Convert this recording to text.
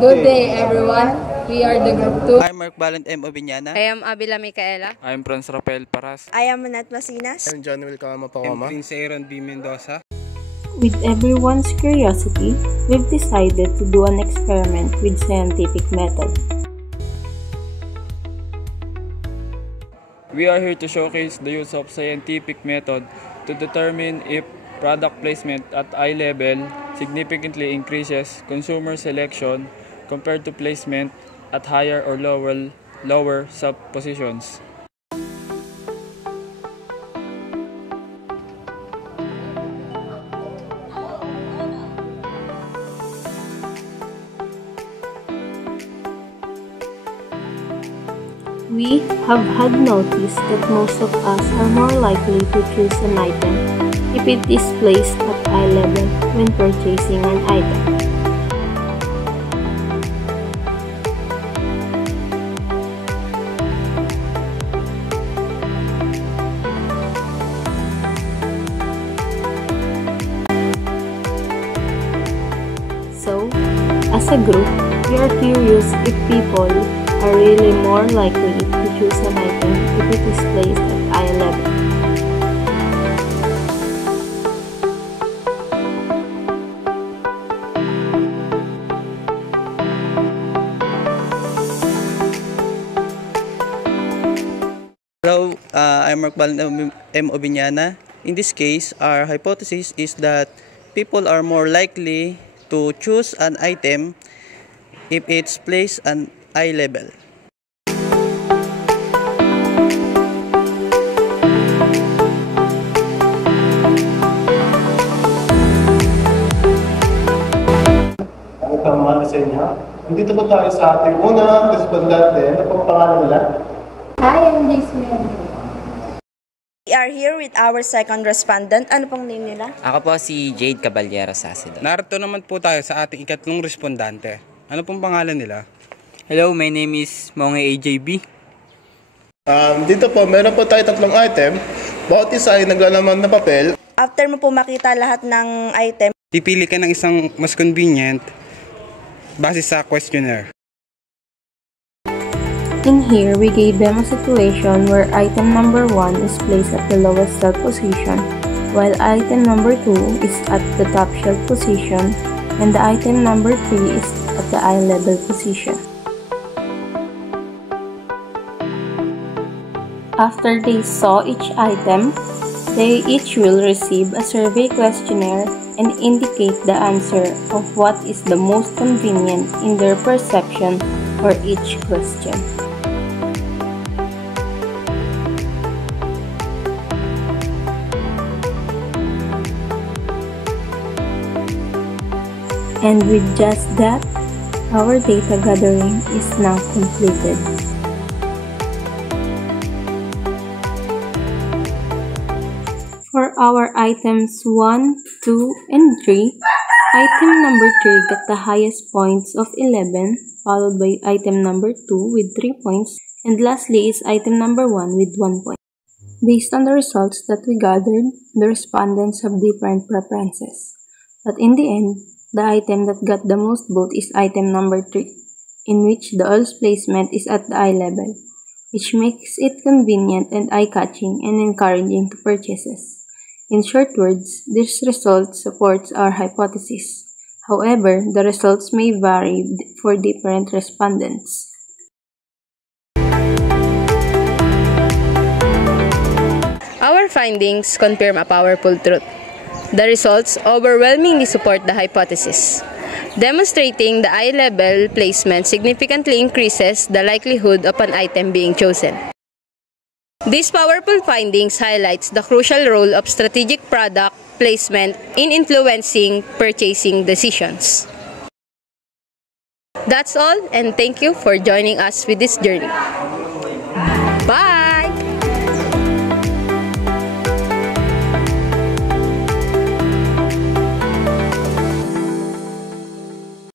Good day, everyone. We are the Group 2. I'm Mark Valent M. Obiñana. I am Abila Micaela. I'm Franz Rafael Paras. I am Manat Masinas. I'm John Wilcama Pacoma. I'm Prince Aaron B. Mendoza. With everyone's curiosity, we've decided to do an experiment with scientific method. We are here to showcase the use of scientific method to determine if product placement at eye level significantly increases consumer selection compared to placement at higher or lower sub-positions. We have had noticed that most of us are more likely to choose an item if it is placed at eye level when purchasing an item. So, as a group, we are curious if people are really more likely to choose an item if it is placed at eye level. Hello, I'm Mark Valent M. Obiñana. In this case, our hypothesis is that people are more likely to choose an item if it's placed at eye level. Ang umaga sa inyo. Nandito po tayo sa ating unang respondente. Ano pong pangalan nila? Hi, I'm Jasmine. We are here with our second respondent. Ano pong name nila? Ako po si Jade Caballero Sacido. Narito naman po tayo sa ating ikatlong respondante. Ano pong pangalan nila? Hello, my name is Monge AJB. Dito po, meron po tayo tatlong item. Bawat isa ay naglalaman na papel. After mo po makita lahat ng item, Pipili ka ng isang mas convenient base sa questionnaire. In here, we gave them a situation where item number 1 is placed at the lowest shelf position, while item number 2 is at the top shelf position, and the item number 3 is at the eye level position. After they saw each item, they each will receive a survey questionnaire and indicate the answer of what is the most convenient in their perception for each question. And with just that, our data gathering is now completed. For our items 1, 2, and 3, item number 3 got the highest points of 11, followed by item number 2 with 3 points, and lastly is item number 1 with 1 point. Based on the results that we gathered, the respondents have different preferences. But in the end, the item that got the most vote is item number 3, in which the all's placement is at the eye level, which makes it convenient and eye-catching and encouraging to purchases. In short words, this result supports our hypothesis. However, the results may vary for different respondents. Our findings confirm a powerful truth. The results overwhelmingly support the hypothesis, demonstrating the eye level placement significantly increases the likelihood of an item being chosen. These powerful findings highlights the crucial role of strategic product placement in influencing purchasing decisions. That's all, and thank you for joining us with this journey.